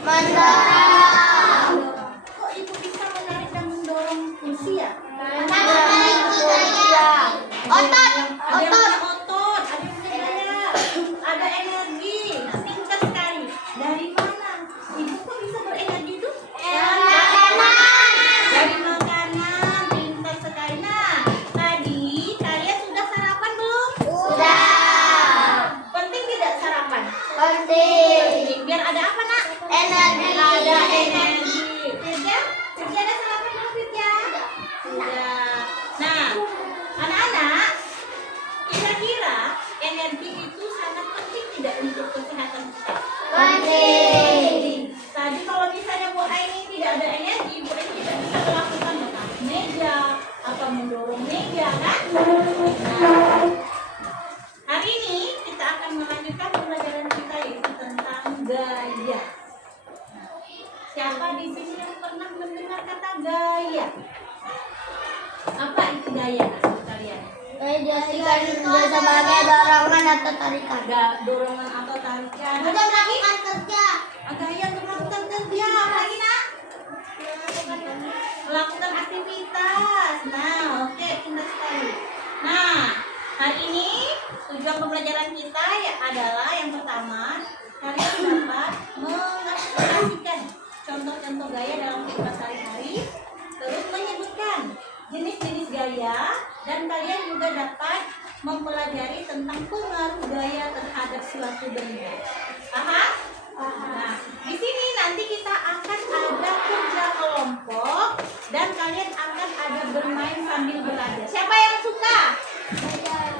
Mendorong. Kok ibu bisa menarik dan mendorong fungsi ya? Otot. Ada yang punya otot, ada yang punya daya, ada energi. Nah, pintar sekali. Dari mana? Ibu kok bisa berenergi tuh? Dari makanan. Pintar sekali. Nah, tadi kalian sudah sarapan belum? Sudah. Penting tidak sarapan? Penting. Biar ada apa, Nak? Energi. Ada energi. Firja? Firja ada sarapan belum, Firja? Sudah. Nah, anak-anak, kira-kira energi itu sangat penting tidak untuk kesehatan kita? Penting. Tadi kalau misalnya Bu Aini tidak ada energi, Bu Aini tidak bisa melakukan letak meja atau mendorong meja, kan? Nah, hari ini kita akan melanjutkan pembelajaran kita yaitu tentang gaya. Siapa di sini yang pernah mendengar kata gaya? Apa itu gaya, Nak, kalian? Dijadikan sebagai dorongan atau tarikan. Ada dorongan atau tarikan. Untuk melakukan kerja. Gaya untuk melakukan kerja. Apa lagi, Nak? Melakukan aktivitas. Nah, oke, pintar sekali. Nah, hari ini tujuan pembelajaran kita ya adalah yang pertama, kalian dapat mengekspresikan contoh-contoh gaya dalam kehidupan sehari-hari, terus menyebutkan jenis-jenis gaya, dan kalian juga dapat mempelajari tentang pengaruh gaya terhadap suatu benda. Paham? Nah, di sini nanti kita akan ada kerja kelompok dan kalian akan ada bermain sambil belajar. Siapa yang suka?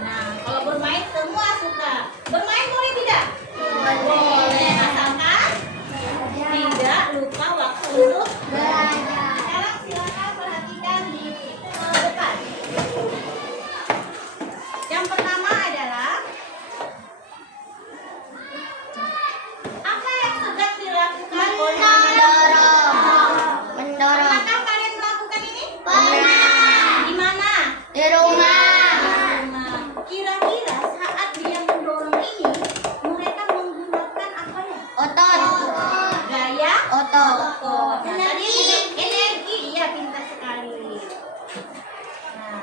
Nah, kalau bermain semua suka. Bermain boleh tidak? Boleh, asalkan tidak lupa waktu untuk Belajar. sekarang silakan perhatikan di depan. Yang pertama adalah apa yang sedang dilakukan oleh Mendorong. Mendorong. Pernahkah kalian melakukan ini? Pernah. Di mana? Di rumah. Nah, kira-kira saat dia mendorong ini, mereka menggunakan apa ya? Otot. Gaya Otot. otot. Nah, tadi energi, iya pintar sekali. Nah,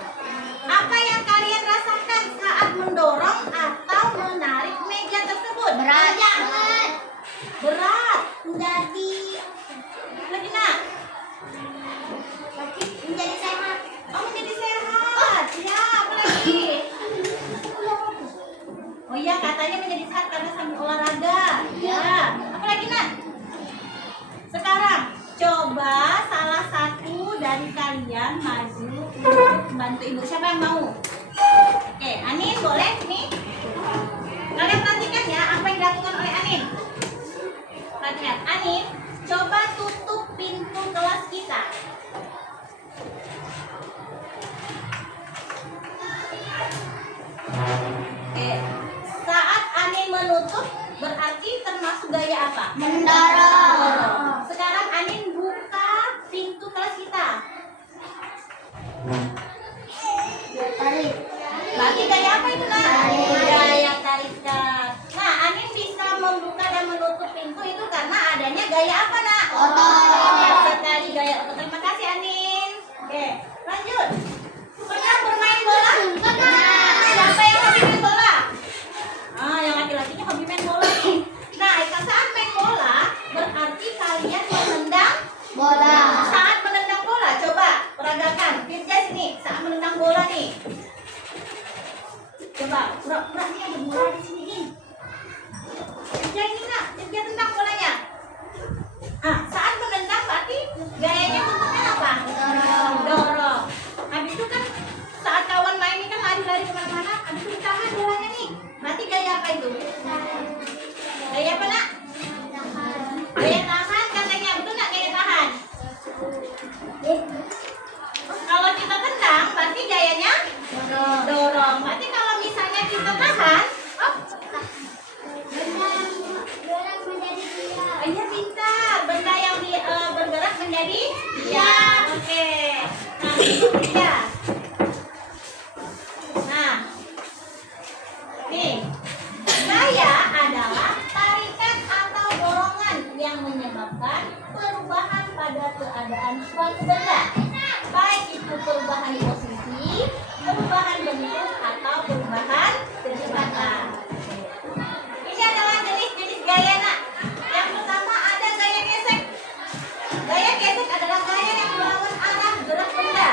apa yang kalian rasakan saat mendorong atau menarik meja tersebut? Berat. Berat. Menjadi. Lagi, Nak? Menjadi sehat. Oh, menjadi sehat. Ya, apa lagi? Oh iya, katanya menjadi sehat karena sambil olahraga. Ya, apa lagi, Nak? Sekarang, coba salah satu dari kalian maju untuk membantu ibu. Siapa yang mau? Oke, Anin boleh nih. Kalian perhatikan ya apa yang dilakukan oleh Anin. Perhatikan, Anin, coba tutup pintu kelas kita. Oke, saat Anin menutup berarti termasuk gaya apa? Mendorong. Sekarang Anin buka pintu kelas kita. Tarik. Berarti gaya apa itu, Nak? Tarik. Gaya tarikan. Nah, Anin bisa membuka dan menutup pintu itu karena adanya gaya apa, Nak? Otot. Pintar sekali gaya otot. Terima kasih, Anin. Oke, lanjut. Pernah bermain bola? Siapa yang hobi main bola? Ah, yang laki-lakinya hobi main bola nih. Nah, saat main bola berarti kalian menendang Bola. saat menendang bola. Coba peragakan. Firja sini saat menendang bola nih. Coba pura-pura nih ada bola di sini nih. Firja ini, Nak, Firja tendang bolanya. Ah, saat menendang berarti gayanya bentuknya apa? Dorong. Dorong. Habis itu kan saat kawan main ini kan lari-lari kemana-mana, habis itu ditahan bolanya nih. Berarti gaya apa itu? Gaya apa, Nak? Gaya tahan katanya, betul nggak gaya tahan? Kalau kita tendang berarti gayanya dorong. Berarti kalau misalnya kita tahan, oh, iya pintar. Benda yang bergerak menjadi diam. Oke. Nah, iya. Nah, nih, gaya adalah tarikan atau dorongan yang menyebabkan keberadaan suatu benda, baik itu perubahan posisi, perubahan bentuk, atau perubahan kecepatan. Ini adalah jenis-jenis gaya, nak. Yang pertama ada gaya gesek. Gaya gesek adalah gaya yang melawan arah gerak benda.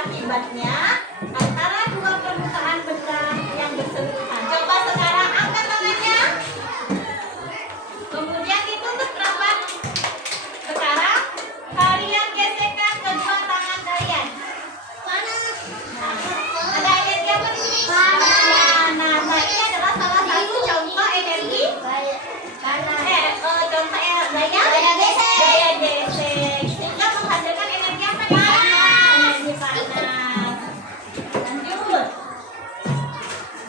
Akibatnya antara dua permukaan benda yang bersentuhan. Coba sekarang angkat tangannya. Kemudian ditutup rapat. Sekarang kalian gesekkan kedua tangan kalian. Nah, ada energi apa di sini? Nah, ini adalah salah satu contoh energi. Contoh gaya gesek. Gaya gesek. Sehingga menghasilkan energi apa nih? Energi panas. Lanjut.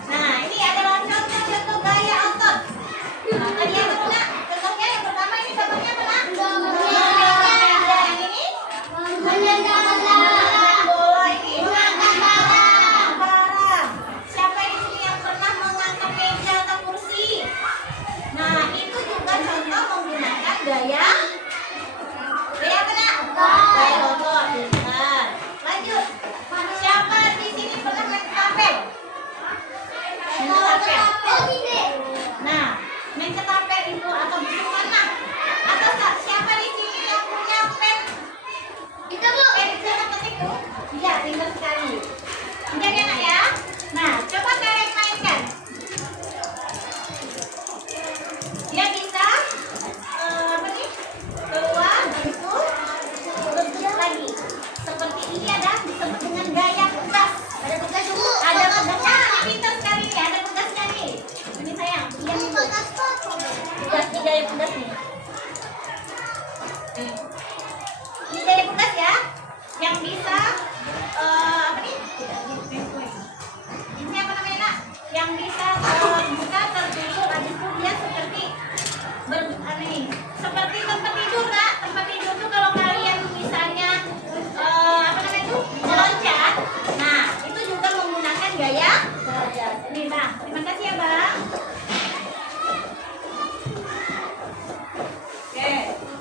Nah, ini adalah contoh-contoh gaya otot. Nah, tadi yang mana? Contohnya yang pertama ini contohnya mana? Yang ini? Bola ini. Barang. Siapa di sini yang pernah mengangkat meja atau kursi? Nah, itu juga contoh menggunakan gaya apa nak? Gaya otot. Benar. Lanjut. Siapa di sini pernah main ketapel? Main ketapel. Nah, main ketapel itu atau busuk panah. Atau siapa di sini yang punya pen? Pen cara ketik tuh? Iya, pintar sekali. Pintar ya nak ya? Nah, coba kalian mainkan. Dia bisa apa nih? Keluar bentuk lagi. Seperti ini ada disebut dengan gaya pegas. Ada pegas dulu. Ada pegasnya. Ini pintar sekali nih. Ada pegasnya nih. Ini sayang. Iya nih. Pegas nih, gaya pegas nih. Ini gaya pegas ya. Yang bisa apa nih? Ini apa namanya nak? Yang bisa buka tertutup. Habis itu dia seperti seperti tempat tidur nak. Tempat tidur tuh kalau kalian misalnya apa namanya itu meloncat, nah itu juga menggunakan gaya derajat. Ini bang, terima kasih ya bang. Oke,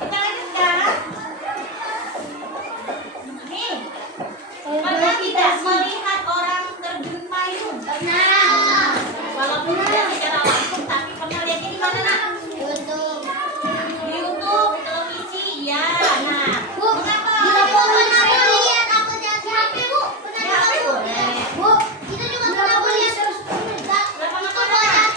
kita lanjutkan. Nih, pernah tidak melihat orang terjun payung? Pernah. Walaupun tidak secara langsung, tapi pernah lihatnya di mana nak? Untuk Di YouTube, di televisi, ya. Nah, mengapa? lihat aku di HP, Bu. Di HP boleh. Bu, kita juga pernah lihat terus. Berapa Itu nonton? boleh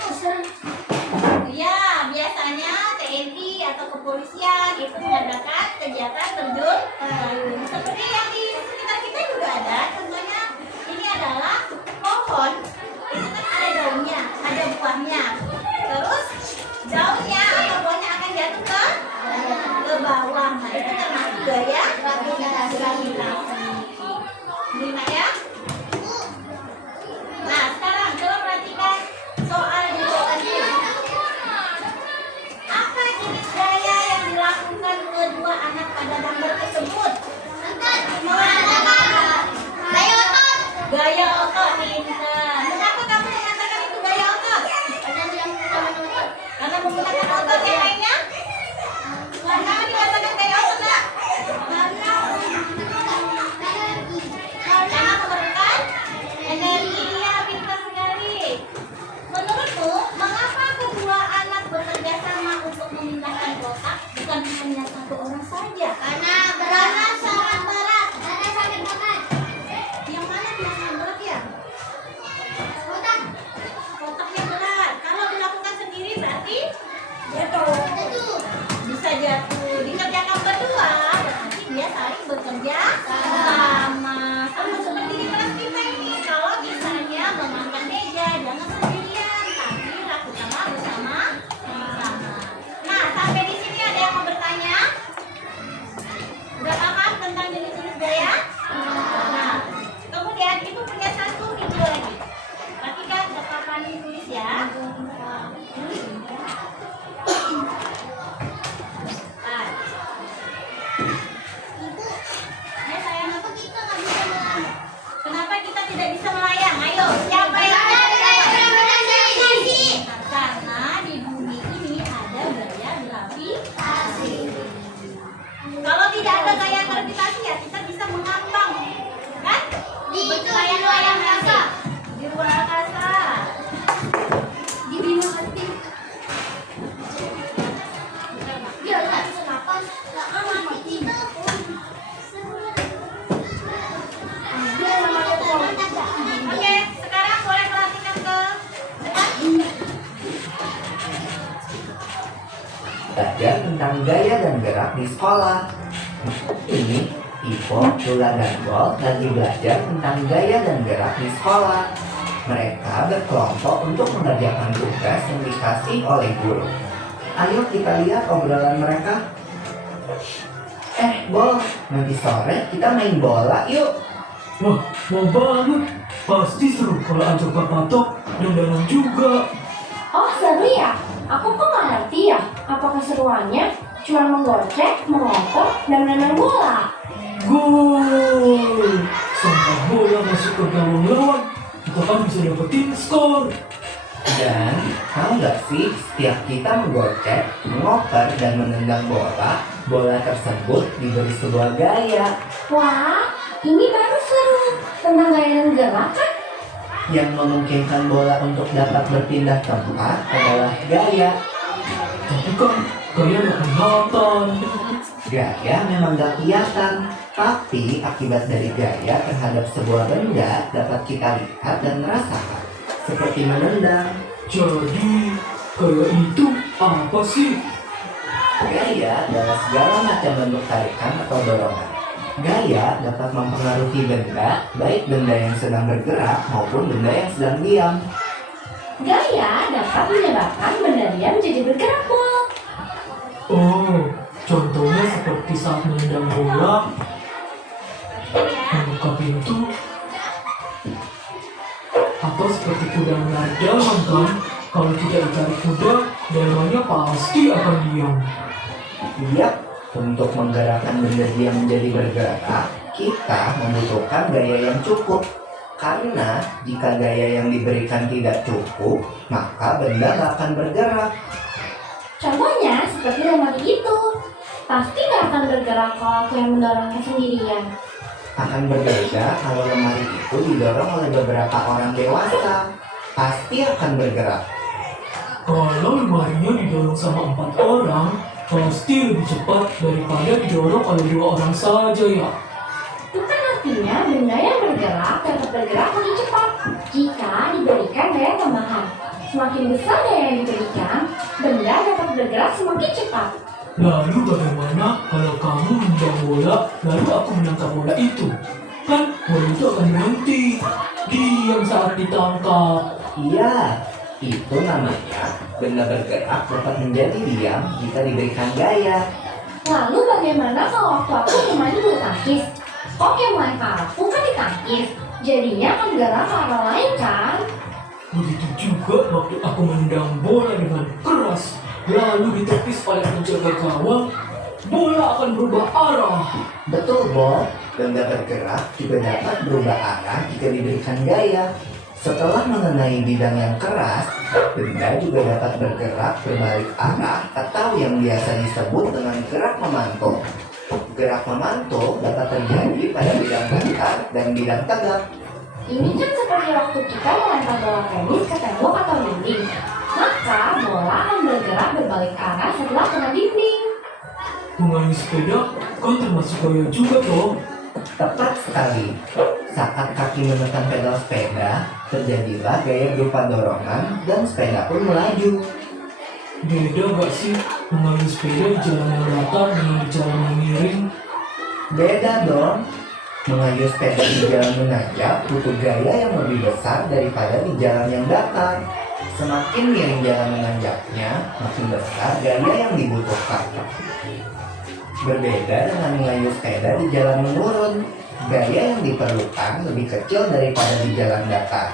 Iya, biasanya TNI atau kepolisian itu mengadakan kegiatan terjun payung. Seperti yang di sekitar kita juga ada. Contohnya ini adalah pohon. Itu kan ada daunnya, ada buahnya. Terus daunnya atau buahnya akan jatuh ke bawah. Nah, itu termasuk gaya gravitasi. Terima ya. Nah, sekarang coba perhatikan soal di bawah ini. Apa jenis gaya yang dilakukan kedua anak pada gambar tersebut? Gaya otot. Gaya otot, Intan. Mengapa kamu mengatakan itu gaya otot? Karena menggunakan otot yang lainnya? Kenapa dikatakan gaya otot, Nak? Karena memerlukan energi. Ya, pintar sekali. Menurutmu, mengapa kedua anak bekerja sama untuk memindahkan kotak bukan hanya satu orang saja? Karena sangat berat. Karena sakit banget. Yang mana yang sangat berat ya? Kotak. Kotaknya berat. Kalau dilakukan sendiri berarti jatuh. belajar tentang gaya dan gerak di sekolah. Ini Ivo, Lula, dan Bol lagi belajar tentang gaya dan gerak di sekolah. Mereka berkelompok untuk mengerjakan tugas yang dikasih oleh guru. Ayo kita lihat obrolan mereka. Bol, nanti sore kita main bola yuk. Wah, mau banget. Pasti seru kalau ajak Bapak Tok dan Danang juga. Oh seru ya? Aku kok nggak ngerti ya. Apa keseruannya? Cuma menggocek, mengoper, dan menendang bola. Gol! Sampai bola masuk ke gawang lawan, kita kan bisa dapetin skor. Dan tahu nggak sih, setiap kita menggocek, mengoper, dan menendang bola, bola tersebut diberi sebuah gaya Wah, ini baru seru. Tentang gaya dan gerak kan? yang memungkinkan bola untuk dapat berpindah tempat adalah gaya. Tapi kan gaya nggak kelihatan. Gaya memang gak kelihatan, tapi akibat dari gaya terhadap sebuah benda dapat kita lihat dan rasakan, seperti menendang. Jadi, gaya itu apa sih? Gaya adalah segala macam bentuk tarikan atau dorongan. Gaya dapat mempengaruhi benda, baik benda yang sedang bergerak maupun benda yang sedang diam. Gaya dapat menyebabkan benda diam jadi bergerak, Bol. Oh, contohnya seperti saat menendang bola, membuka pintu, atau seperti kuda menarik delman kan? Kalau tidak ditarik kuda, delmannya pasti akan diam. Iya, untuk menggerakkan benda diam menjadi bergerak, kita membutuhkan gaya yang cukup. Karena jika gaya yang diberikan tidak cukup, maka benda gak akan bergerak. Contohnya seperti lemari itu. Pasti nggak akan bergerak kalau aku yang mendorongnya sendirian. Akan berbeda kalau lemari itu didorong oleh beberapa orang dewasa. Pasti akan bergerak. Kalau lemarinya didorong sama 4 orang, pasti lebih cepat daripada didorong oleh 2 orang saja ya. Itu kan artinya benda yang bergerak dapat bergerak lebih cepat jika diberikan gaya tambahan. Semakin besar gaya yang diberikan, benda dapat bergerak semakin cepat. Lalu bagaimana kalau kamu menendang bola, lalu aku menangkap bola itu? Kan bola itu akan berhenti, diam saat ditangkap. Iya, itu namanya benda bergerak dapat menjadi diam jika diberikan gaya. Lalu bagaimana kalau waktu aku bermain bulu tangkis? Kok yang melempar aku kan ditangkis, jadinya akan gerak ke arah lain kan? Begitu juga waktu aku menendang bola dengan keras, lalu ditepis oleh penjaga gawang, bola akan berubah arah. Betul, Bob. Benda bergerak juga dapat berubah arah jika diberikan gaya. Setelah mengenai bidang yang keras, benda juga dapat bergerak berbalik arah atau yang biasa disebut dengan gerak memantul. Gerak memantul dapat terjadi pada bidang datar dan bidang tegak. Ini kan seperti waktu kita melempar bola tenis ke tembok atau dinding. Maka bola akan bergerak berbalik arah setelah kena dinding. Mengayuh sepeda kan termasuk gaya juga toh. Tepat sekali. Saat kaki menekan pedal sepeda, terjadilah gaya berupa dorongan dan sepeda pun melaju. Beda gak sih mengayuh sepeda di jalan yang rata dengan di jalan yang miring? Beda dong. Mengayuh sepeda di jalan menanjak butuh gaya yang lebih besar daripada di jalan yang datar. Semakin miring jalan menanjaknya, makin besar gaya yang dibutuhkan. Berbeda dengan mengayuh sepeda di jalan menurun, gaya yang diperlukan lebih kecil daripada di jalan datar.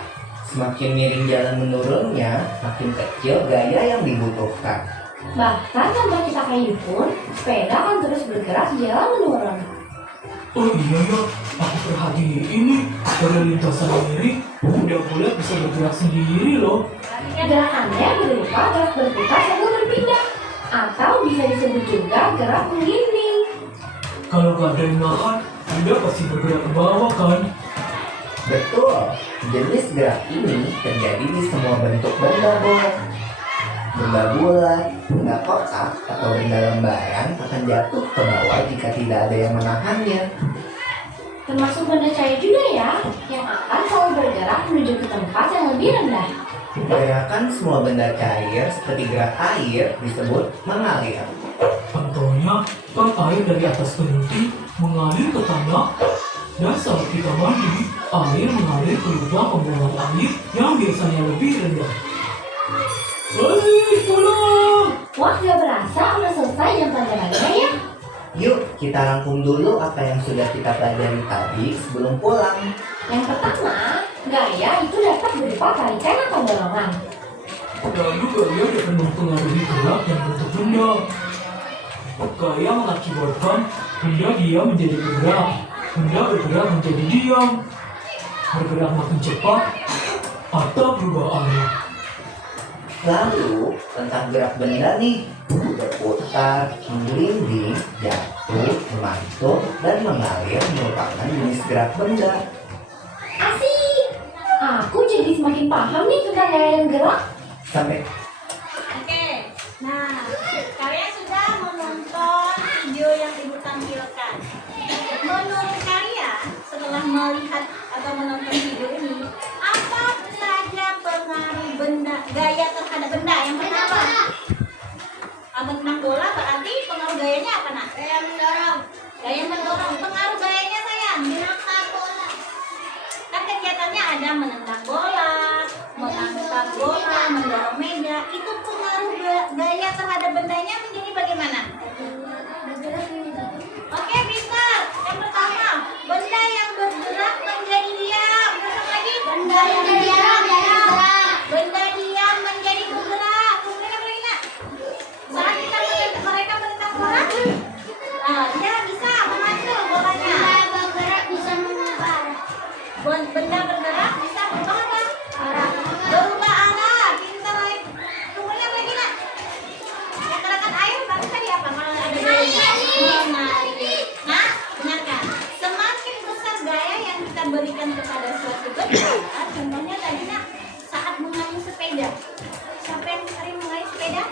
Semakin miring jalan menurunnya, makin kecil gaya yang dibutuhkan. Bahkan tanpa kita kayu pun, sepeda akan terus bergerak di jalan menurun. Oh iya ya, aku perhatiin ini pada lintasan miring, kuda bola bisa bergerak sendiri loh. Gerakannya berupa gerak berputar sambil berpindah, atau bisa disebut juga gerak menggelinding. Kalau gak ada yang nahan, kuda pasti bergerak ke bawah kan? Betul, jenis gerak ini terjadi di semua bentuk benda bola. Benda bulat, benda kotak, atau benda lembaran akan jatuh ke bawah jika tidak ada yang menahannya. Termasuk benda cair juga ya, yang akan selalu bergerak menuju ke tempat yang lebih rendah. Gerakan semua benda cair seperti gerak air disebut mengalir. Contohnya, kan air dari atas peniti mengalir ke tanah, dan saat kita mandi, air mengalir ke lubang pembuangan air yang biasanya lebih rendah. Hei, tolong! Wah, gak berasa udah selesai jam pelajarannya ya. Yuk, kita rangkum dulu apa yang sudah kita pelajari tadi sebelum pulang. Yang pertama, gaya itu dapat berupa tarikan atau dorongan. Lalu gaya dapat mempengaruhi gerak dan bentuk benda. Gaya mengakibatkan benda diam menjadi bergerak, benda bergerak menjadi diam, bergerak makin cepat, atau berubah arah. Lalu, tentang gerak benda nih, berputar, menggelinding, jatuh, memantul, dan mengalir merupakan jenis gerak benda. Asik! Aku jadi semakin paham nih tentang gaya dan gerak. Sampai Oke, nah kalian sudah menonton video yang ibu tampilkan. Menurut kalian setelah melihat atau menonton video ini, apa saja pengaruh benda gaya terhadap benda? Yang pertama, tentang bola berarti pengaruh gayanya apa nak? Gaya mendorong. Gaya mendorong. Pengaruh gayanya sayang. Menendang bola. Kan kegiatannya ada menendang bola, mengangkat bola, mendorong meja. Itu pengaruh gaya terhadap bendanya menjadi bagaimana? Oke, Mister. Yang pertama, benda yang bergerak menjadi diam. Besok lagi. Benda yang diam. Benda diam menjadi bergerak. Kemudian apa lagi nak? Saat mereka menendang bola, dia bisa memantul bolanya. Benda bergerak bisa berubah apa? Berubah arah. Pintar lagi. Kemudian lagi nak? Yang gerakan air baru tadi apa? Kalau ada gaya mengalir. Nah, dengarkan. Semakin besar gaya yang kita berikan kepada suatu benda, contohnya tadi nak saat mengayuh sepeda. Siapa yang sering mengayuh sepeda?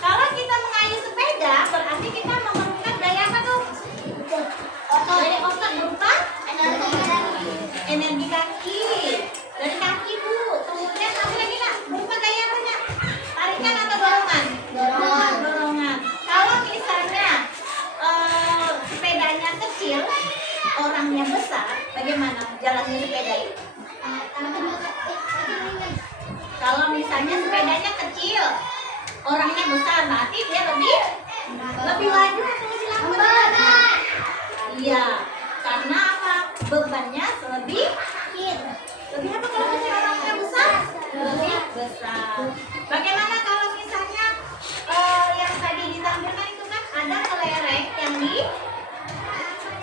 Kalau kita mengayuh sepeda, berarti kita memerlukan gaya apa tuh? Dari otot berupa energi kaki. Dari kaki bu. Kemudian apa lagi nak? Berupa gaya apa nak? Tarikan atau dorongan? Dorongan. Kalau misalnya sepedanya kecil, orangnya besar, bagaimana jalannya sepeda itu? Kalau misalnya sepedanya kecil, orangnya besar, berarti dia lebih laju atau lebih lambat? Iya, karena apa? Bebannya lebih apa kalau misalnya orangnya besar? Lebih besar. Bagaimana kalau misalnya yang tadi ditampilkan itu kan ada kelereng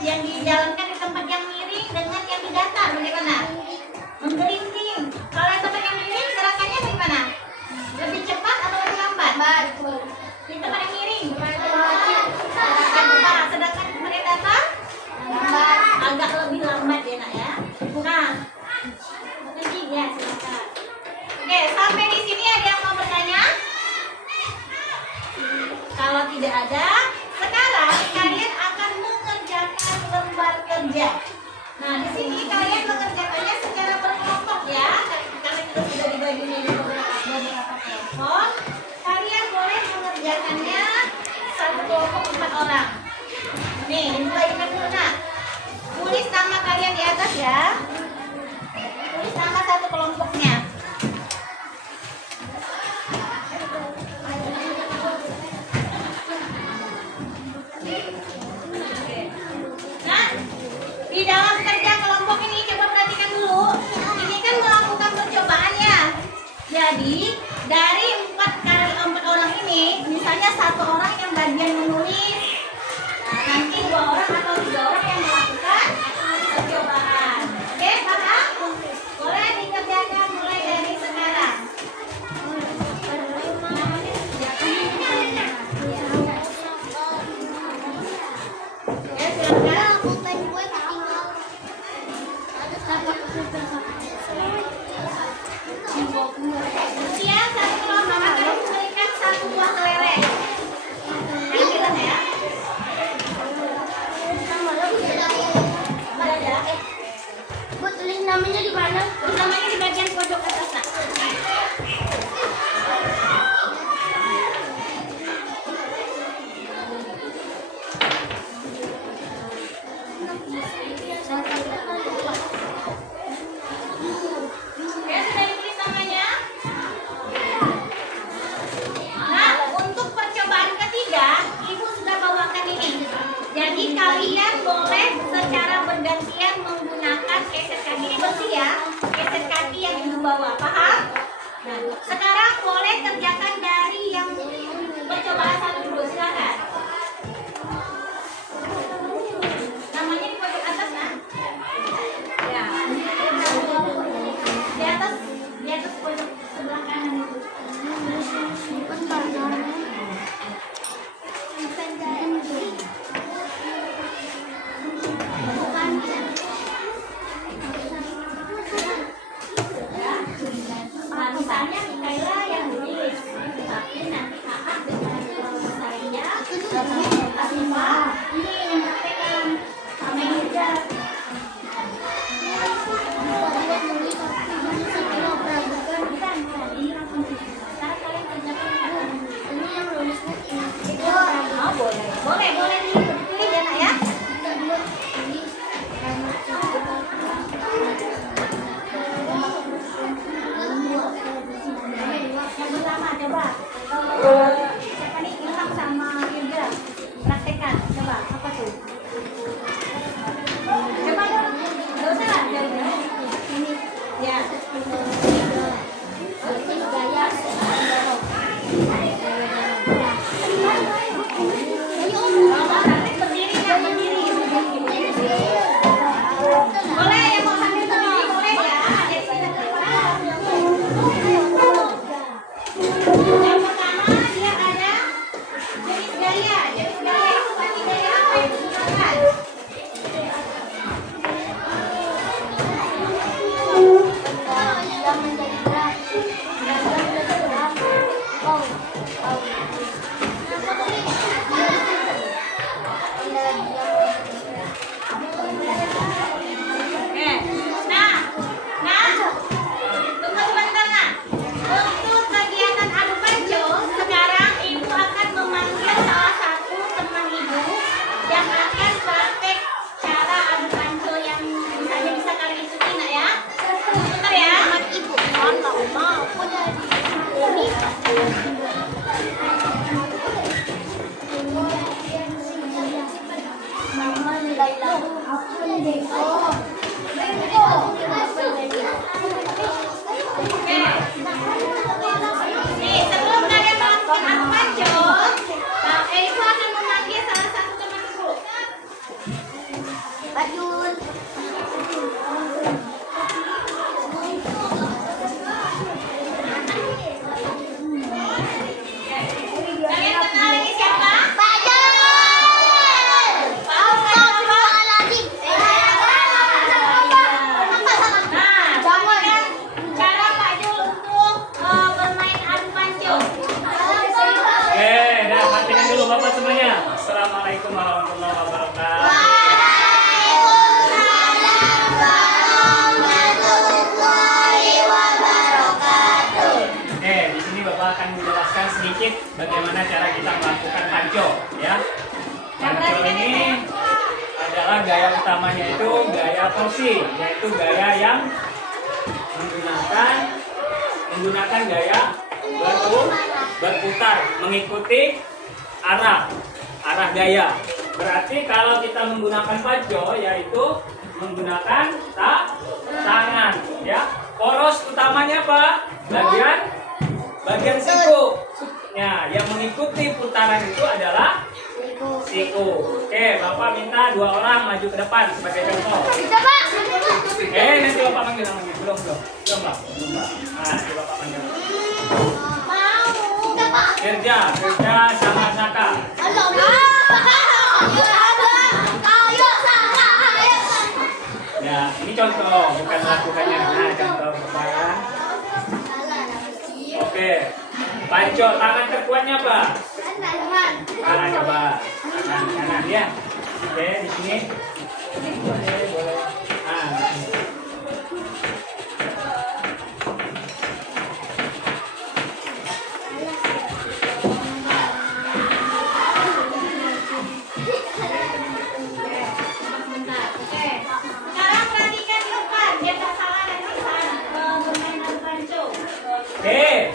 yang dijalankan di tempat yang miring dengan yang di datar, bagaimana? Menggelinding. Kalau yang tempat yang miring gerakannya bagaimana? Lebih cepat atau lebih lambat? Di tempat yang miring. Sedangkan di tempat yang datar agak lebih lambat ya nak ya. Nah, lebih ya silakan. Oke, sampai di sini ada yang mau bertanya? Kalau tidak ada, sekarang kalian akan mengerjakan lembar kerja. Nah, di sini kalian mengerjakannya secara berkelompok ya. Karena kita sudah dibagi menjadi beberapa kelompok. Kalian boleh mengerjakannya satu kelompok 4 orang. Nih, dibagikan dulu nak. Tulis nama kalian di atas ya. Tulis nama satu kelompoknya. Nah, di dalam kerja kelompok ini coba perhatikan dulu. Ini kan melakukan percobaan ya. Jadi dari 4 orang ini, misalnya 1 orang yang bagian menulis. Nah, nanti 2 orang atau 3 orang yang melakukan percobaan. Oke, paham? Boleh dikerjakan mulai dari sekarang. Oke, silakan. Usia 1 kelompok membawa. Paham? Nah, sekarang boleh kerjakan dari yang percobaan satu dulu, silakan. Namanya di pojok atas, nah. Ya. Di atas pojok sebelah kanan itu. Nah, misalnya Mikaela yang nulis, tapi nanti kakak dengan saya Asima ini yang praktekan sama yang ngejar. Bukan, ini langsung. Sekarang kalian kerjakan ini yang nulisnya itu. Oh, boleh dipilih ya nak ya. Yang pertama coba. Siapa nih Ilham sama Yudha? Praktekan. Coba apa tuh? Coba dong. Gak usah lah. Ini. Ya. Praktek berdiri ya, berdiri. Boleh yang mau sambil berdiri boleh ya. Dari sini ke depan. Yang pertama dia ada jenis gaya. Jenis gaya itu berarti gaya apa yang digunakan? Oke. Nah, tunggu sebentar nah. Untuk kegiatan adu panco, sekarang ibu akan memanggil salah satu teman ibu yang akan praktek cara adu panco yang misalnya bisa kalian ikuti nak ya. Sebentar ya. Ibu, mau ini. Mama nilai lalu aku Oke. Nih, sebelum kalian melakukan adu panco, ibu akan memanggil salah satu teman ibu. Ayun. Kalian kenal ini siapa? Pak Jul. Cara Pak Jul untuk bermain adu panco. Oke, dah matikan dulu Bapak semuanya. Assalamualaikum warahmatullahi wabarakatuh. Oke, di sini Bapak akan menjelaskan sedikit bagaimana cara kita melakukan panco, ya. Panco ini adalah gaya utamanya itu gaya torsi, yaitu gaya yang menggunakan gaya berputar mengikuti arah gaya. Berarti kalau kita menggunakan panco yaitu menggunakan tangan, ya. Poros utamanya apa? Bagian siku. Nah, yang mengikuti putaran itu adalah siku. Oke, Bapak minta 2 orang maju ke depan sebagai contoh. Nanti Bapak panggil namanya. Belum, Pak. Nah, nanti Bapak panggil. Kerja sama Saka. Ya, ini contoh, bukan melakukannya. Nah, contoh Bapak ya. Oke. Panco, tangan terkuatnya apa? Kanan, coba. Kanan ya. Oke, di sini. Boleh. Nah, di sini. Sekarang perhatikan di depan, biar tak salah nanti saat bermain adu panco. Oke.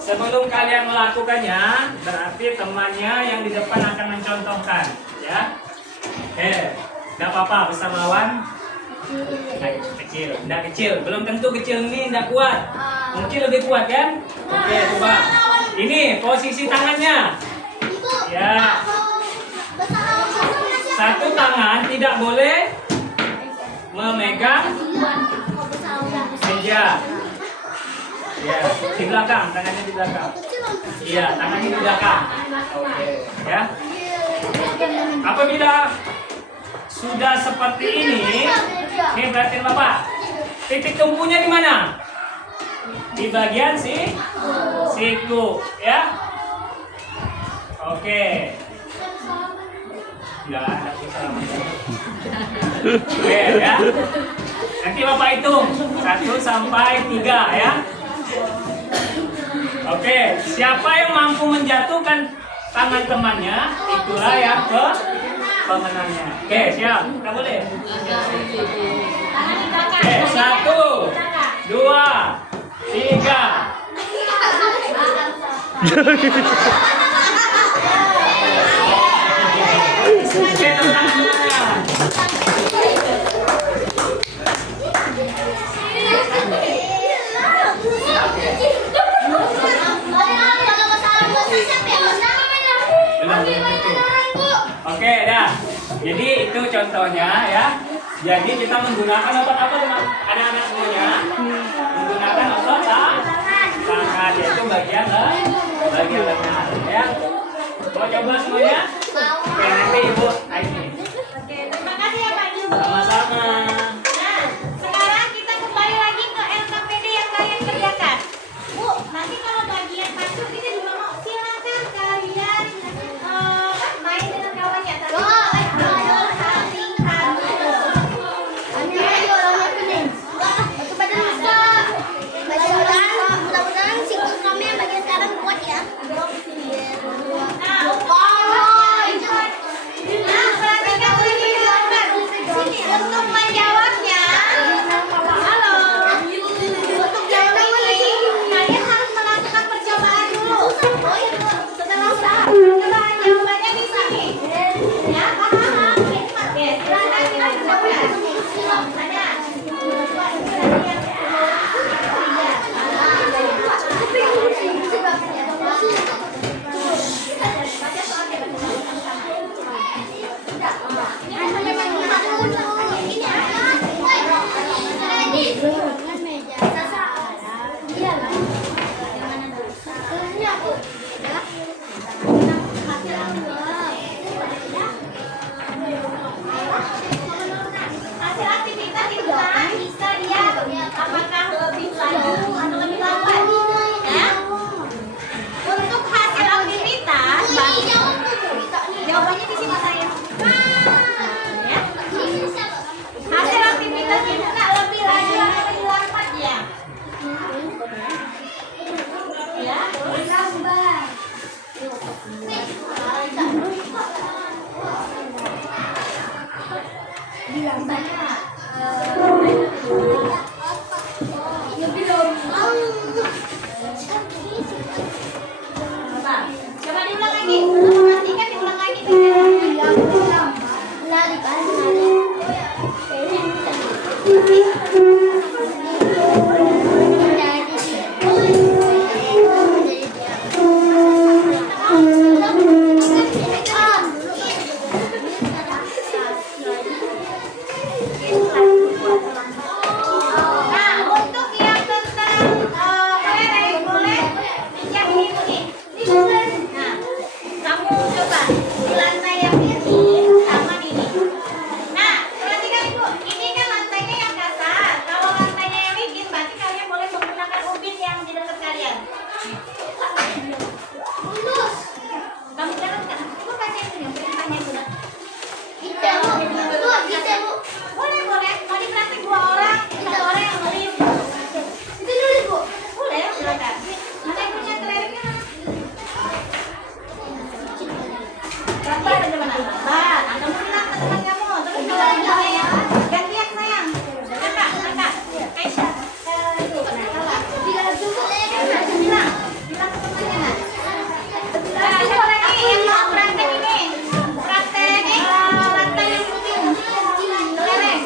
Sebelum kalian melakukannya, berarti temannya yang di depan akan mencontohkan, ya. Oke, nggak apa-apa, besar lawan Kecil, tidak kecil. Belum tentu kecil ini tidak kuat. Mungkin lebih kuat kan? Oke, coba. Ini posisi tangannya. Ya. Satu tangan tidak boleh memegang meja. Ya, di belakang, tangannya di belakang. Iya, tangannya di belakang. Oke, ya. Apabila sudah seperti ini berarti Bapak. Titik tumpunya di mana? Di bagian siku, ya. Oke. Enggak ada salah. Oke, ya. Nanti Bapak hitung 1 sampai 3 ya. Oke, siapa yang mampu menjatuhkan tangan temannya, itulah yang pemenangnya. Oke, siap. Kita boleh. Oke, 1, 2, 3. Oke, tangannya. Oke, dah. Jadi itu contohnya ya. Jadi kita menggunakan otot apa teman? Anak-anak semuanya menggunakan otot tangan, yaitu bagian lengan ya. Mau coba semuanya? Oke, nanti ibu ini. Oke, terima kasih ya Pak Ibu. Sama-sama. Nah, sekarang kita kembali lagi ke LKPD yang kalian kerjakan. Bu, nanti kalau bagian masuk kita juga mau silakan kalian main dengan kawannya. Tapi mudah-mudahan siklus kami yang bagian sekarang kuat ya. untuk menjawabnya, halo. Untuk jawab ini, kalian harus melakukan percobaan dulu. Setelah percobaan jawabannya di sini. Ya, paham? Oke, silakan kita coba. Ada. Hasil aktivitas itu kan bisa dia apakah lebih laju atau lebih lambat ya. Untuk hasil aktivitas jawabannya di sini saya ya. Hasil aktivitas itu nggak lebih laju atau lebih lambat ya. Ya. Coba diulang lagi, untuk memastikan diulang lagi. Nah, untuk yang tentang kelereng boleh pinjam ini nih. Nah, kamu coba di lantai yang ini sama di ini. Nah, perhatikan Ibu, ini kan lantainya yang kasar. Kalau lantainya yang licin, berarti kalian boleh menggunakan ubin yang di dekat kalian. Kamu jangan kan? Ibu tanya ini, perintahnya itu. Boleh, boleh. Mau dipraktik 2 orang, 1 orang yang ngelis. Boleh, silakan. Mana yang punya kelerengnya? Gambar aja mana? Gambar. Nah, kamu bilang ke teman kamu, terus bilang ya. Gantian sayang. Kakak. Aisyah. Bilang ke temannya nah. Nah, siapa lagi yang mau praktek ini? Praktek lantai yang putih. Kelereng.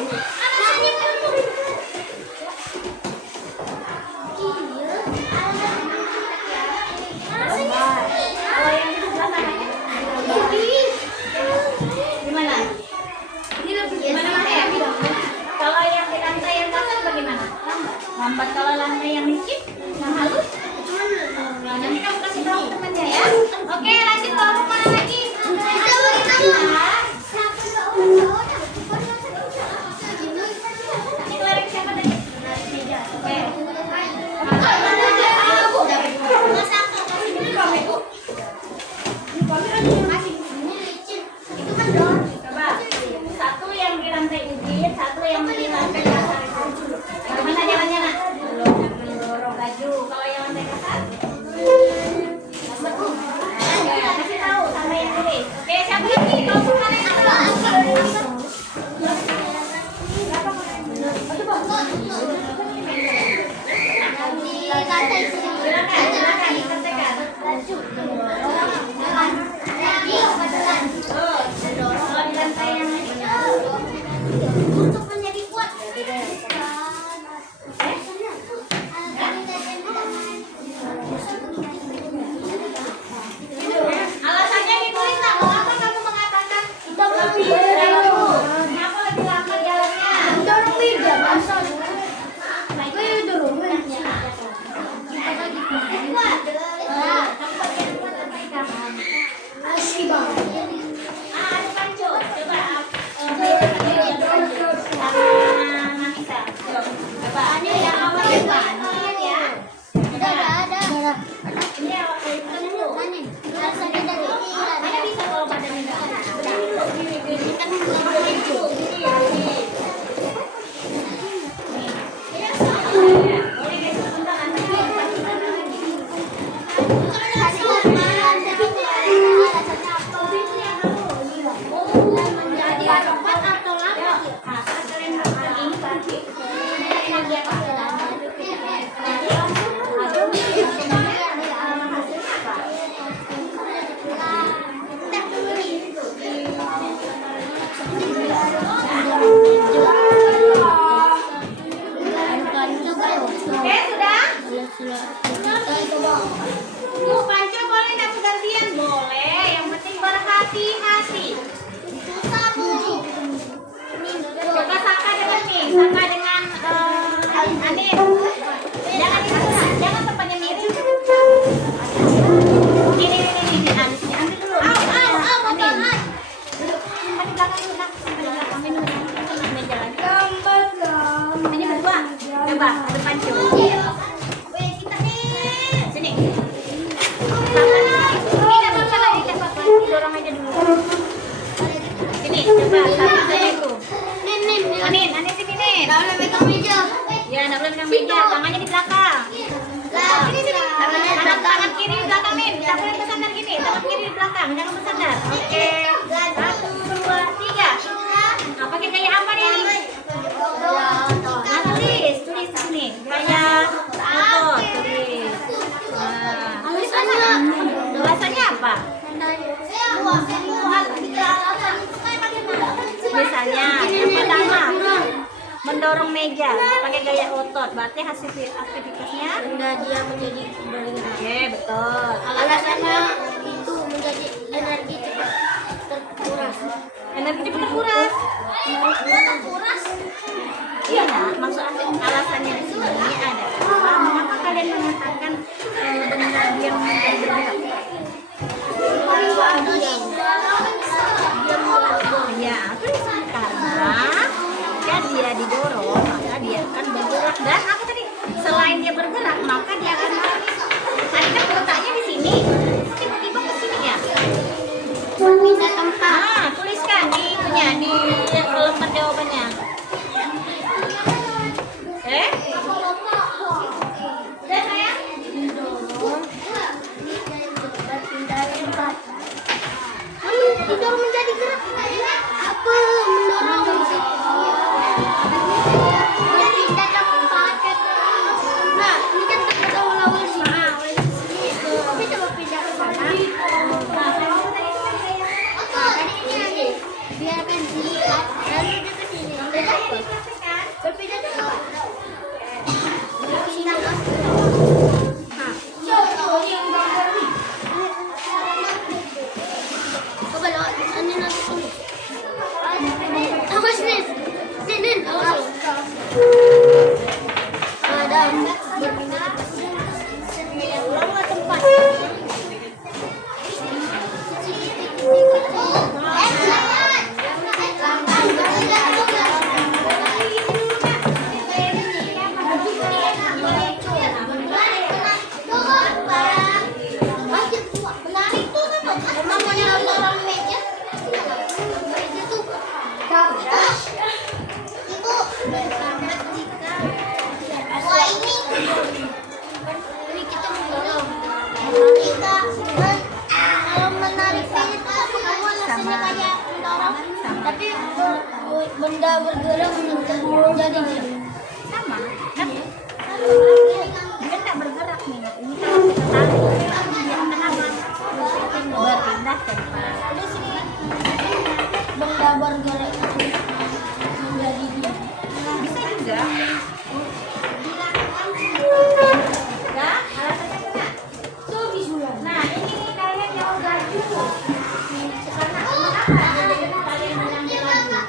Oke, sudah? Bu Panca boleh dapat gantian? Boleh, yang penting berhati-hati. Coba Saka dengan nih, Saka dengan Anin. Jangan tempatnya miring. Ini, Anisnya ambil dulu. Anin. Simpan di belakang, simpan di belakang. Meja lagi. Ini berdua. Coba, ada Panca. Sini. Ini apa-apa lagi, apa-apa. Dorong aja dulu. Sini, coba. Satu aja itu. Anin sini nih. Nggak boleh pegang meja. Ya, nggak boleh pegang meja. Tangannya di belakang. Tangan kiri di belakang, Min. Tak boleh bersandar gini. Tangan kiri di belakang. Jangan bersandar. Oke. 1, 2, 3. Nah, pakai gaya apa nih? Nah, tulis di sini. Gaya otot, tulis. Nah, bahasanya apa? Misalnya, yang pertama mendorong meja pakai gaya otot, berarti hasil aktivitasnya Benda dia menjadi bergerak. oke, betul. Alasannya itu menjadi energi cepat terkuras. Energi cepat terkuras. Iya, maksud alasannya di sini adalah mengapa kalian mengatakan benda yang menjadi bergerak? Ya, karena jika dia didorong maka dia akan bergerak, dan apa tadi? Selain dia bergerak maka dia akan lari. Tadi kan letaknya di sini, tiba-tiba ke sini ya. Pindah tempat. Nah, tuliskan di itunya, di lembar jawabannya. Udah sayang? Berpindah tempat. Didorong menjadi gerak. Apa mendorong? Berpindah tempat. Nah, ini kan tempat awal-awal sini. Tapi coba pindah ke sana. Tadi ini aja. Biarkan dilihat. Lalu dia ke sini. Berpindah tempat. Berpindah tempat. Coba lo, ini nanti sini. Awas nih, sini, awas. Ada berpindah tempat. Tapi benda bergerak menjadi diam. Sama kan? Dia nggak bergerak nih, ini kan kita tarik dia akan apa? Berpindah tempat. Udah sini. Benda bergerak menjadi diam. Bisa juga. Enggak, alasannya enggak. Tuh visual. Nah, ini kalian jawab laju. Karena kenapa? Kalian mengambil laju.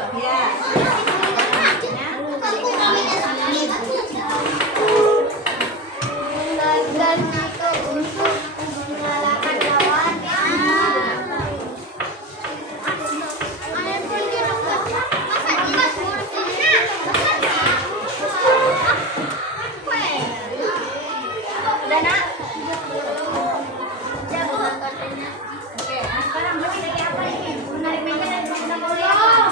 Ya. Dan itu untuk mengalahkan lawan. Udah nak? Oke, nah sekarang Budi lagi apa ini? Menarik meja dan kita mau lihat.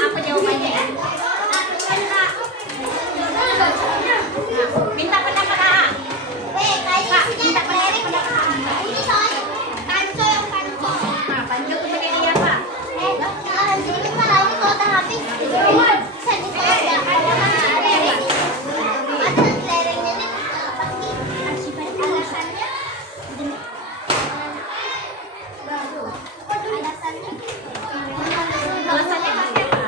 Apa jawabannya? Minta pendapat A. Kak, minta pendapat A. Nah, Panjo itu berdiri apa? Alasannya pasti apa?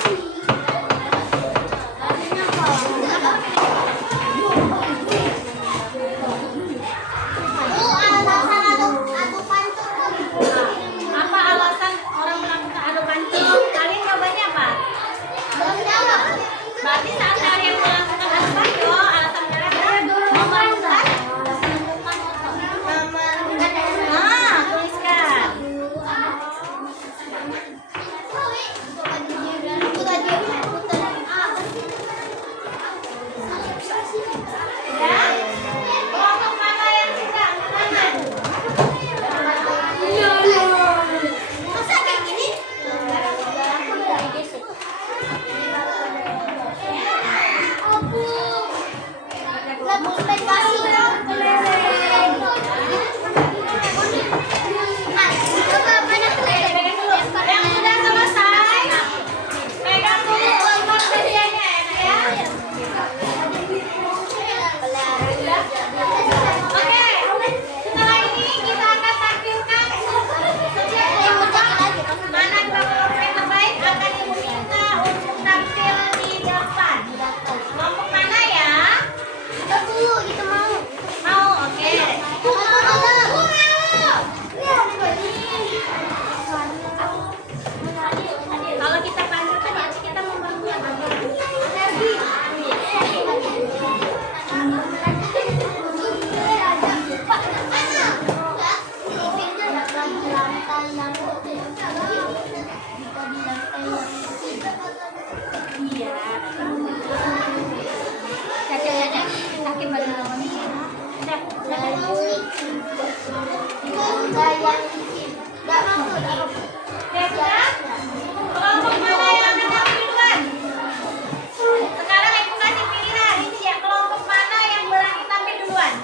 Apa alasan orang melakukan adu pancung? Kalian jawabannya apa? Berarti saat kalian melakukan adu pancung, alasan kalian adalah memerlukan. Nah, tuliskan. Ya. Kelompok mana yang suka tangan? Masa kayak gini? Yang sudah selesai, pegang dulu kelompok medianya ya. Oke, setelah ini kita akan tampilkan setiap kelompok mana kelompok yang terbaik akan diminta untuk tampil di depan. Kelompok mana ya? Mau, oke. Kalau kita panggil kan ya kita membantu yang sakit badan kamu. Kelompok mana yang akan tampil duluan? Sekarang aku kasih pilihan. Ya, kelompok mana yang berani tampil duluan?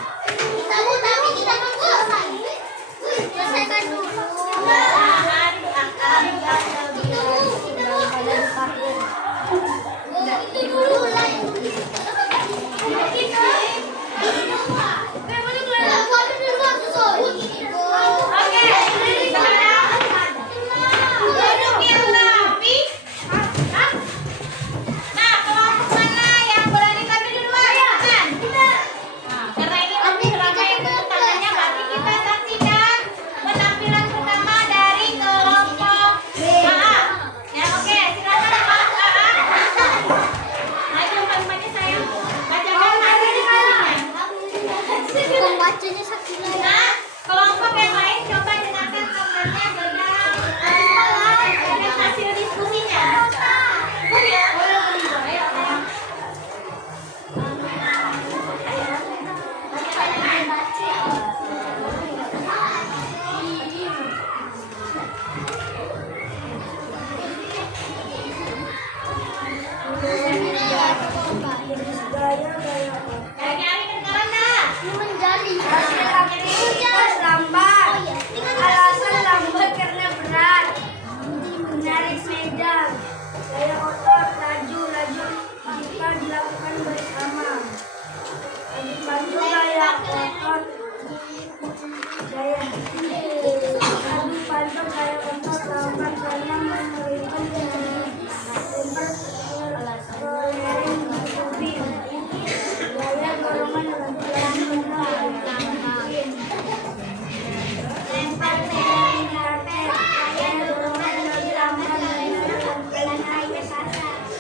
Oke, sekarang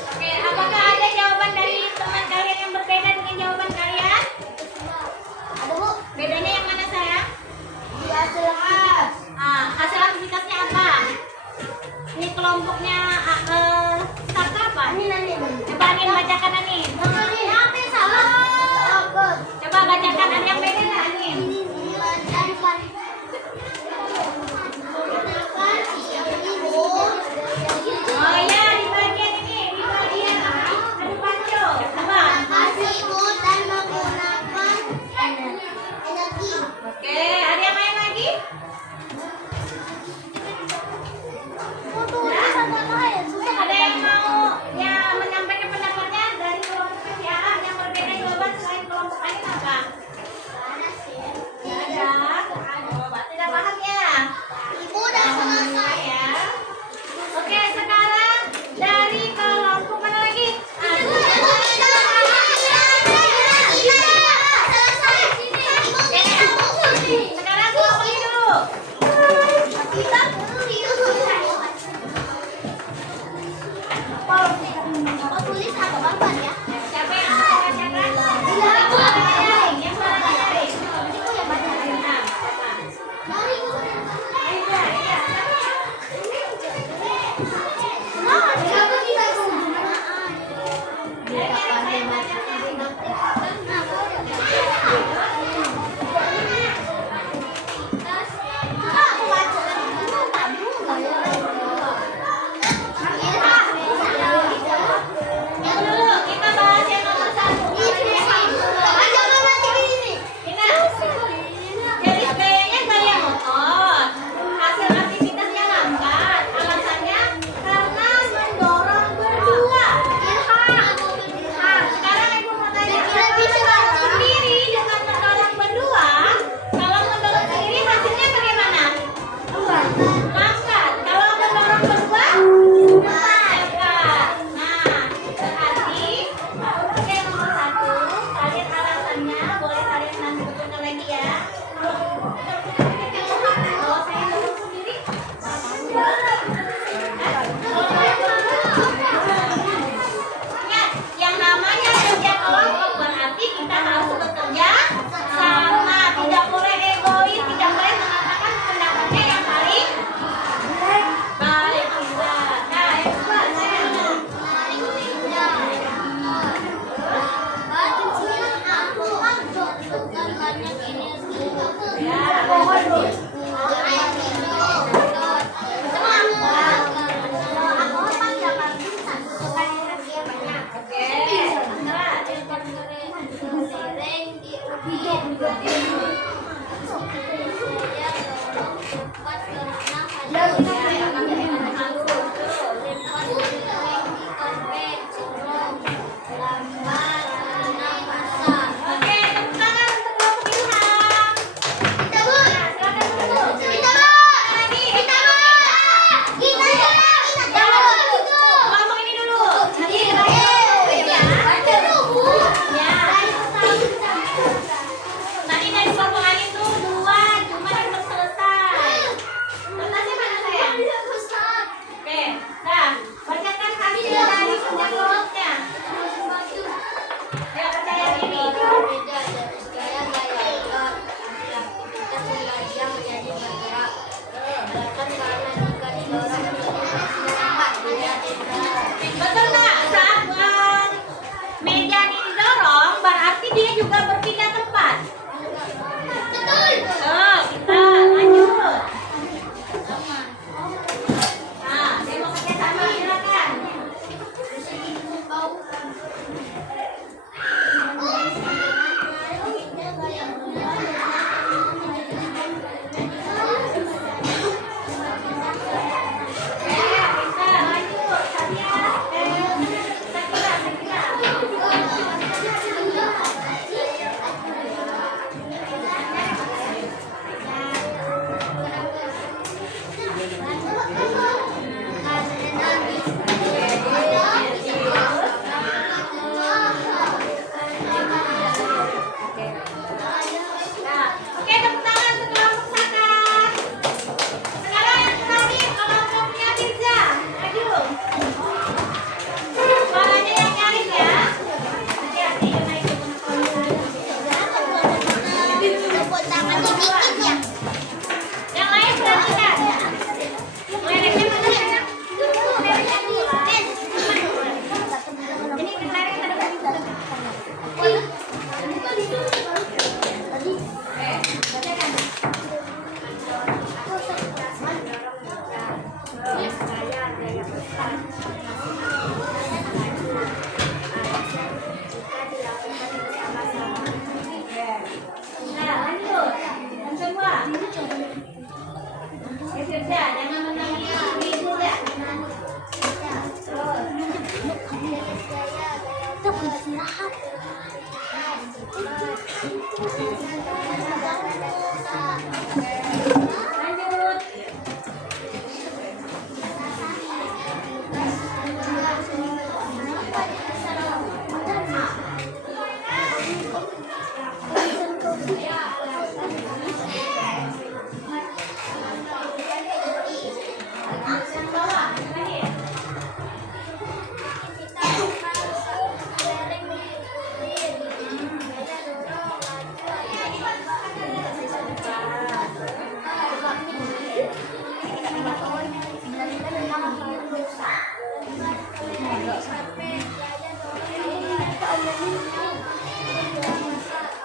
Oke, apakah ada jawaban dari teman kalian yang berbeda dengan jawaban kalian? Ada Bu. Bedanya yang mana sayang? Hasil aktivitasnya apa? Ini kelompoknya Saka apa? Coba Anin bacakan Anin. Coba bacakan Anin yang beda nggak Anin? Oh iya, di bagian ini, di bagian adu panco. Coba. Oke, ada yang lain lagi? Ada yang mau menyampaikan pendapatnya dari kelompok PCA yang berbeda jawaban selain kelompok lain apa? Tidak ada. Oh, tidak paham ya? Ya. Oke, sekarang dari kelompok mana lagi? Sekarang kelompok ini dulu. Tulis atau apa ya? Siapa yang mau bacakan? Yang mana dari? Yang mana dari? Itu yang baca. Nah, siapa? Aida, ya. Yang dulu kita bahas yang nomor 1. Garis gayanya gaya motor. Hasil aktivitasnya lambat. Alasannya karena mendorong berdua. Sekarang Ibu mau tanya, sendiri dengan mendorong berdua, kalau mendorong sendiri hasilnya bagaimana? Lambat. Kalau mendorong berdua, cepat. Nah, berarti untuk yang nomor 1, kalian alasannya boleh kalian nanti betulkan lagi ya. Kalau saya dorong sendiri, ingat, yang namanya kerja kelompok berarti kita harus bekerja sama, tidak boleh egois, tidak boleh mengatakan pendapatnya yang paling baik. Nah, yang kedua saya Oke, tepuk tangan untuk kelompok Ilham. Nah, silakan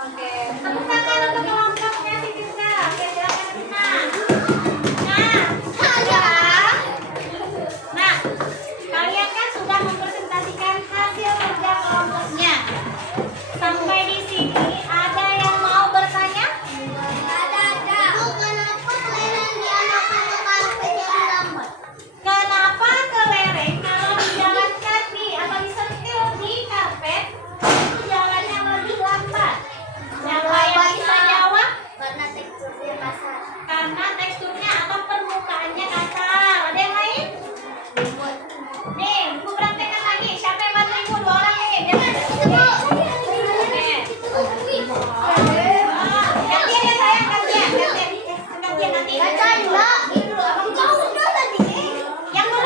Oke, tepuk tangan untuk kelompoknya si Tika. Oke, silakan Tika. Nah, kalian kan sudah mempresentasikan hasil kerja kelompoknya. Sampai di sini ada yang mau bertanya? Ada. Bu, kenapa kelereng diarahkan ke karpet jadi lambat? Kenapa kelereng kalau berjalan kaki atau disentil di karpet itu jalannya lebih lambat? Siapa yang bisa jawab? Karena teksturnya kasar. Karena teksturnya atau permukaannya kasar. Ada yang lain? Nih, ibu praktekkan lagi. Siapa yang bantu ibu? 2 orang nih. Jangan. Gantian ya sayang, gantian. Gantian nanti.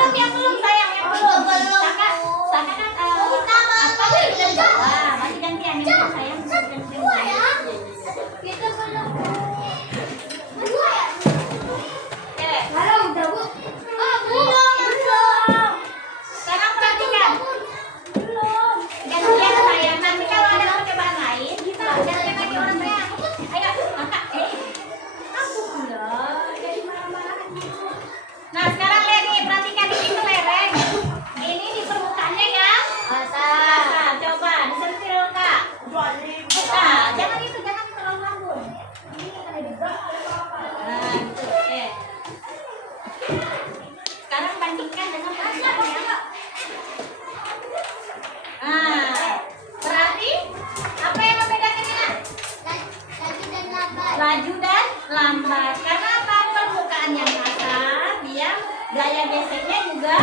Yang belum sayang, yang belum. Saka kan apa udah jawab. Masih gantian yang belum sayang. Kita belum. Oke. Belum. Sekarang perhatikan. Gantian sayang. Nanti kalau ada percobaan lain, kita gantian lagi orang sayang. Ayo, kakak. Aku pula. Jadi marah-marah gitu. Nah, sekarang lihat nih, perhatikan ini kelereng. Ini di permukaannya yang kasar. Coba disentil, Kak. Nah, jangan itu, jangan terlalu lambung. Ini kena digerak. Nah, gitu. Oke. Sekarang bandingkan dengan permukaannya. Nah, berarti apa yang membedakannya? Laju dan lambat. Karena apa? Permukaan yang kasar, dia gaya geseknya juga.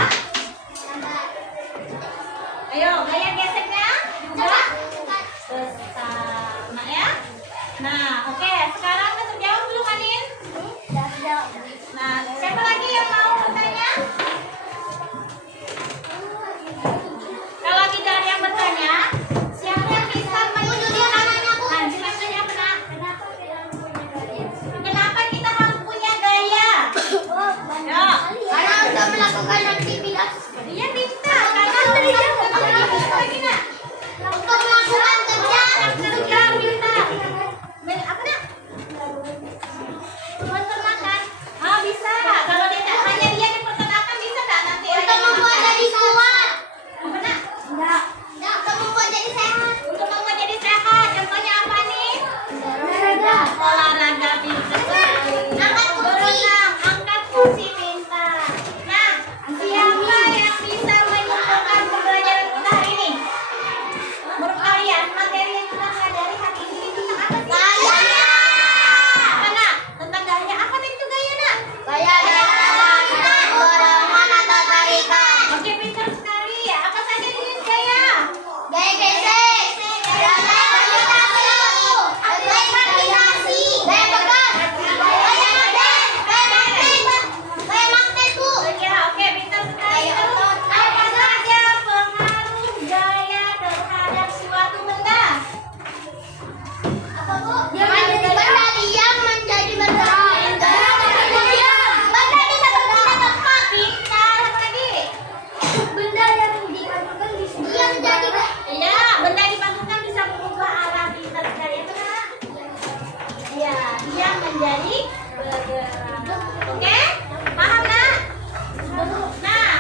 Ayo, gaya geseknya juga sama ya. Nah, oke. Sekarang udah terjawab belum, Anin? Nah, siapa lagi yang mau bertanya? Kalau tidak ada yang bertanya, siapa yang bisa menunjukkan? Nah, silakan yang benar. Kenapa kita harus punya gaya? Ya. Karena untuk melakukan aktivitas. Dia bisa karena untuk Untuk melakukan kerja. kerja bisa. Apa nak? Peternakan. Ah, bisa. Kalau dia hanya dia di peternakan bisa nggak nanti? Untuk membuat jadi kuat. Apa nak? Enggak. Untuk membuat jadi sehat. Untuk membuat jadi sehat. Contohnya apa nih? Olahraga. Olahraga bisa. Angkat kursi. Berenang, angkat kursi pintar. Nah, siapa yang bisa menyimpulkan pembelajaran kita hari ini? Menurut kalian materi yang kita pelajari hari ini itu tentang apa sih? Gaya. Apa nak? Tentang gaya. Apa tadi itu gaya nak? Gaya dan dorongan atau tarikan. Oke, pintar sekali ya. Apa saja jenis gaya? Gaya gesek. Gaya gravitasi. Gaya gravitasi. Gaya pegang. Gaya magnet. Gaya magnet. Gaya magnet, Bu. Ya, oke, pintar sekali. Terus, apa saja pengaruh gaya terhadap suatu benda? Apa, Bu? Dia menjadi benda, dia menjadi benda. Benda bisa berpindah tempat. Pintar, apa lagi? Benda yang diajukan di sini. Dia menjadi Iya, benda dibangunkan bisa berubah arah. Pintar sekali itu nak. Iya, dia menjadi bergerak. Oke, paham nak? Nah,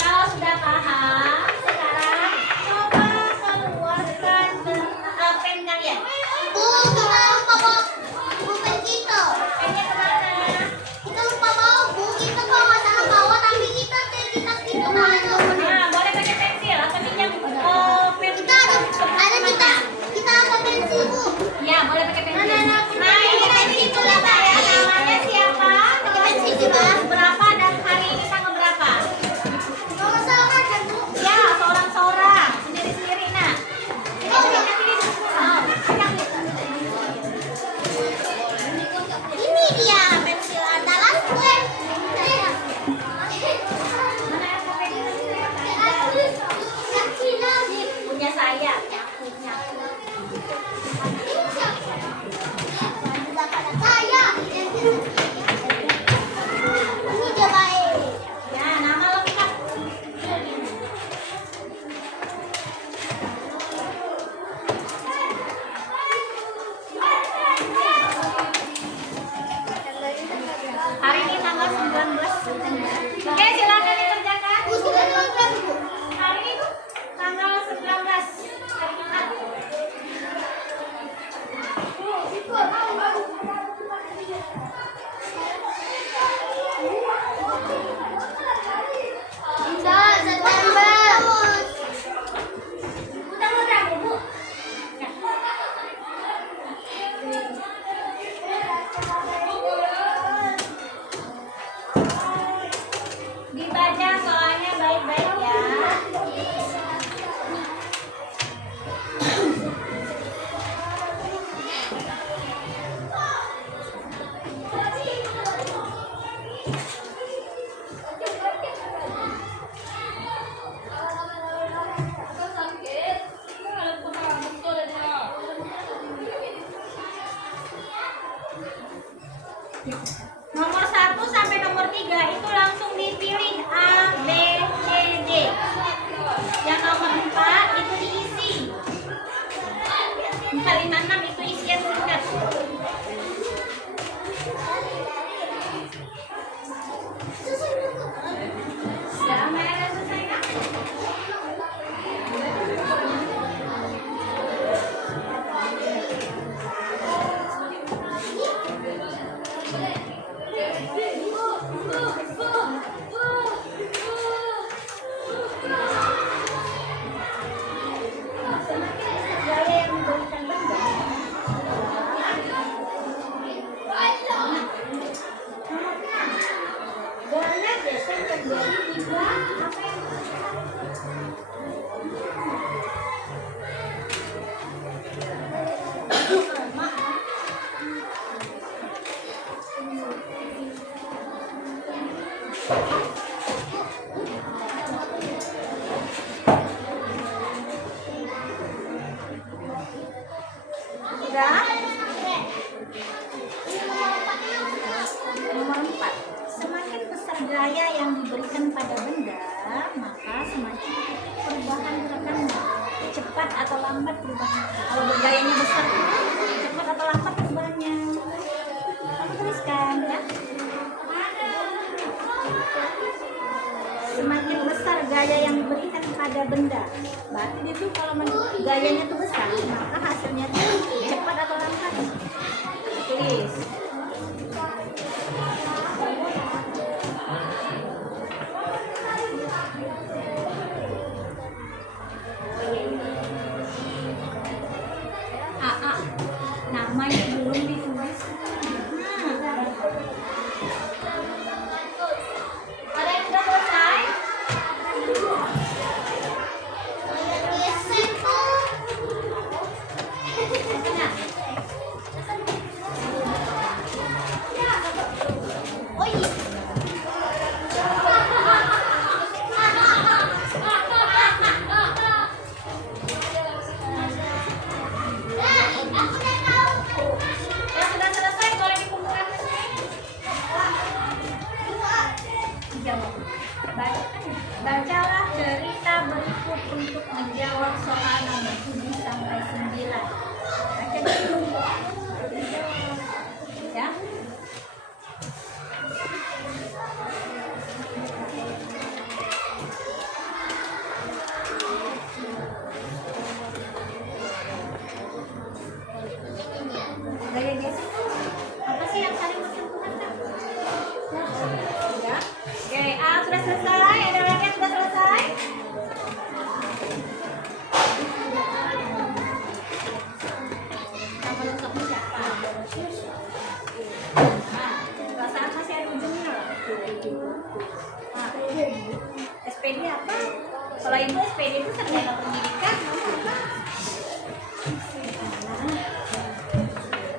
kalau sudah paham, sekarang coba keluarkan pen kalian. Bu, kita lupa bawa bukan kita. Pennya kemana? Kita lupa bawa, Bu. Kita kalau nggak salah bawa, tapi kita gitu mana? Nah, boleh pakai pensil atau pinjam pen. Kita ada pensil, Bu. Ya, boleh pakai pensil. Nah, ini pensil itu kita ya. Namanya siapa? Pensil di bawah. Berapa dan hari ini tanggal berapa? Kalau salah kan, Bu. Ya, seorang-seorang, sendiri-sendiri nah. Ini dia pensil andalan gue. Punya saya. Saya. Ini dia baik. Ya, nama lengkap. Nomor 1 sampai nomor 3 itu langsung dipilih A, B, C, D. Yang nomor 4 itu diisi. 4, 5, 6 itu isian singkat. Sudah merah selesai kan? Gaya biasanya terjadi di belakang apa yang sudah? Nomor 4. Semakin besar gaya yang diberikan pada benda, maka semakin perubahan gerakannya. Cepat atau lambat perubahannya. Kalau gayanya besar, cepat atau lambat perubahannya. Kamu tuliskan ya. Semakin besar gaya yang diberikan pada benda, berarti itu kalau gayanya itu besar, maka hasilnya itu cepat atau lambat. Tulis. Namanya belum ditulis. Ada yang sudah selesai? Benar. Oh iya. Yang sudah selesai boleh dikumpulkan ke sini. Bacalah cerita berikut untuk menjawab soal nomor 7 sampai 9. Baca dulu. Ya. Gaya gesek apa sih yang saling bersentuhan kan? Ya. Oke, A sudah selesai. Ada lagi yang sudah selesai? Nama lengkapnya siapa? Nah, perasaan masih ada ujungnya loh. Nah, SPD apa? Kalau ibu SPD itu sarjana pendidikan, kamu apa?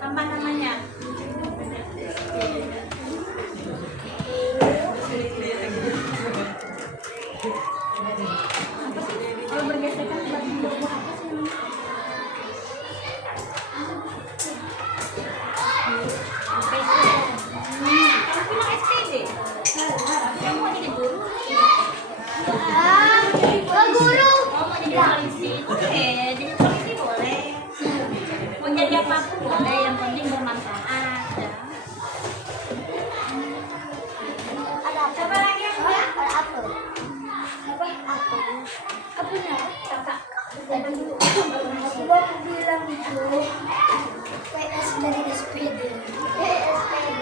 Apa namanya? Apa sih? Kalau bergesekan berubah apa sih namanya? Kamu bilang SPD? Kamu mau jadi guru? Guru. Oh, mau jadi polisi? Oke, jadi polisi boleh. Mau jadi apapun boleh, yang penting bermanfaat. Ya. Coba lagi yang enggak? Ada apa? Apa? Apa? Apanya? Kakak. Coba aku bilang itu PS dari SPD. SPD.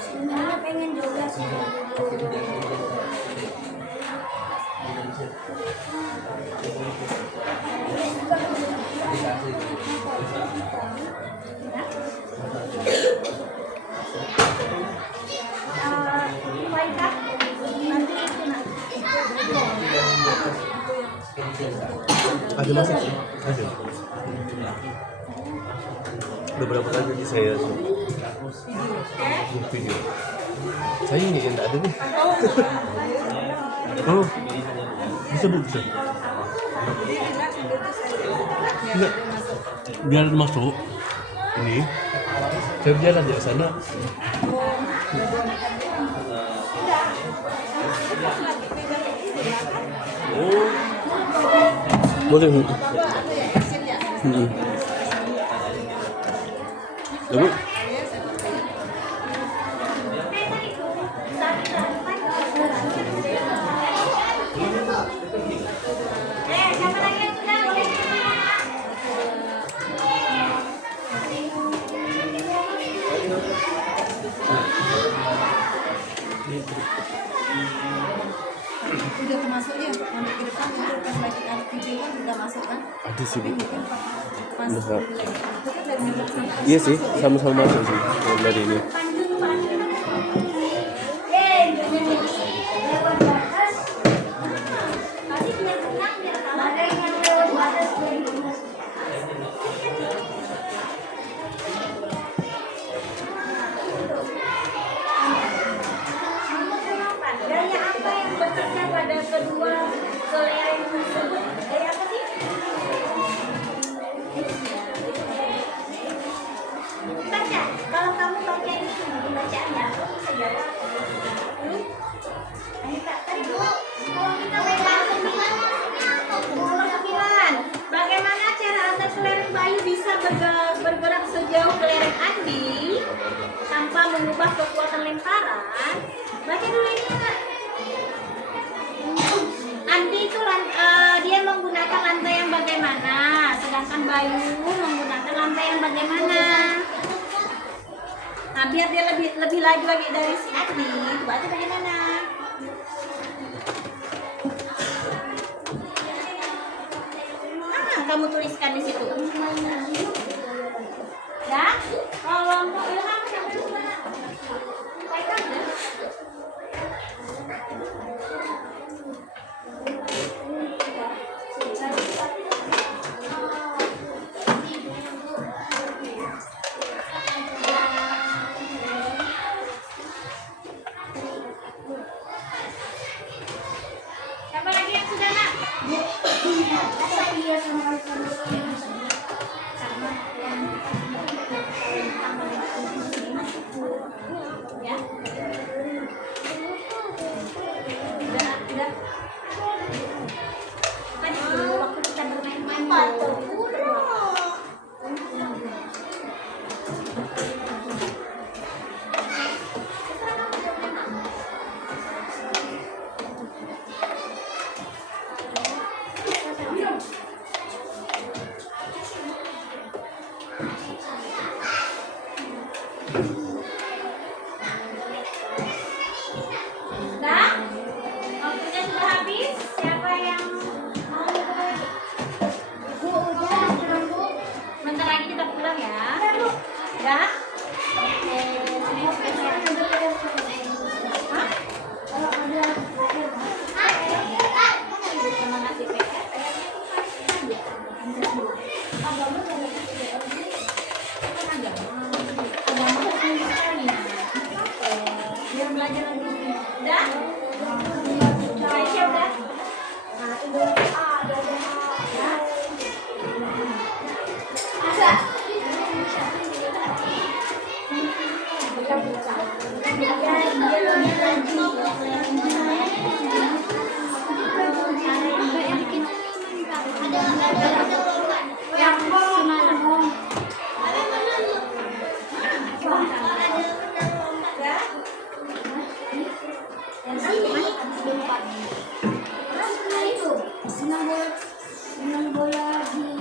Sebenarnya pengen juga sih. Baiklah, nanti itu Ada masuk sih? Ada. Udah berapa kali saya video? Saya ini yang ada nih. Oh, bisa bu, bisa. Enggak. Biar masuk ini saya jalan di sana. Oh, boleh. Lalu Siapa lagi yang sudah boleh? Udah termasuk ya nanti ke depan itu pas lagi video kan udah masuk kan ada sih Bu. mungkin pas Udah. itu kan dari Depok sampai Iya sih, sama-sama masuk sih yang dari ini. Gaya apa yang bekerja pada kedua kelereng tersebut? Gaya apa sih? Baca. Kalau kamu baca ini bacaannya, kamu bisa jawab. Ayo Kak, tadi dulu. Kalau kita pegang 9. Bagaimana cara Anda kelereng Bayu bisa bergerak sejauh kelereng Andi tanpa mengubah kekuatan lemparan? Baca dulu ini Kak. Andi itu dia menggunakan lantai yang bagaimana, sedangkan Bayu menggunakan lantai yang bagaimana. Nah, biar dia lebih laju lagi dari si Andi, baca bagaimana. Kamu tuliskan di situ. Ya, kalau mau Ilham sampai mana? Pegang ya. Siapa lagi yang sudah nak? Ya. Udah. Tadi dulu waktu kita bermain-main. Dah? Waktunya sudah habis. Siapa yang mau lagi? Bentar lagi kita pulang ya. Dah? Hah? Terima kasih PR. Biar belajar lagi. Udah? Aisyah udah? Senang bola di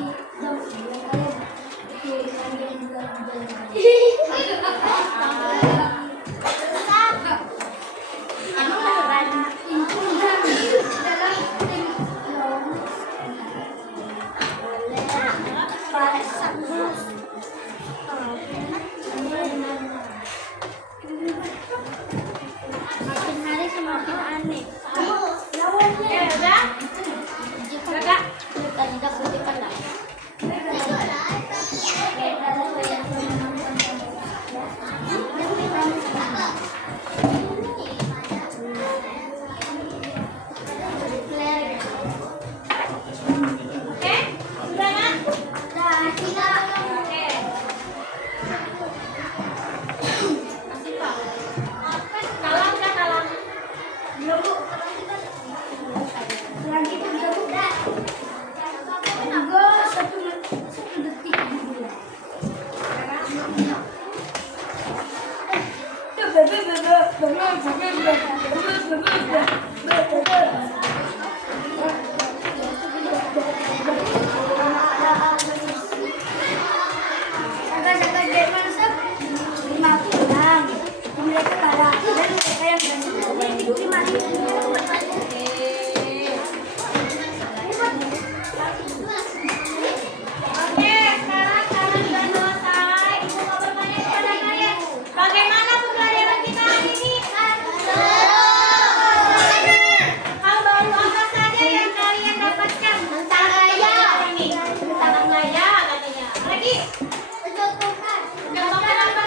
Mencontohkan. Contohkan apa?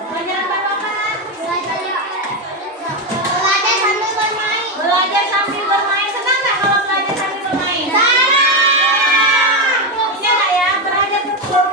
Pelajaran apa? Belajar sambil bermain. Belajar sambil bermain. Senang nggak kalau belajar sambil bermain? Senang. Iya nggak ya? Belajar betul.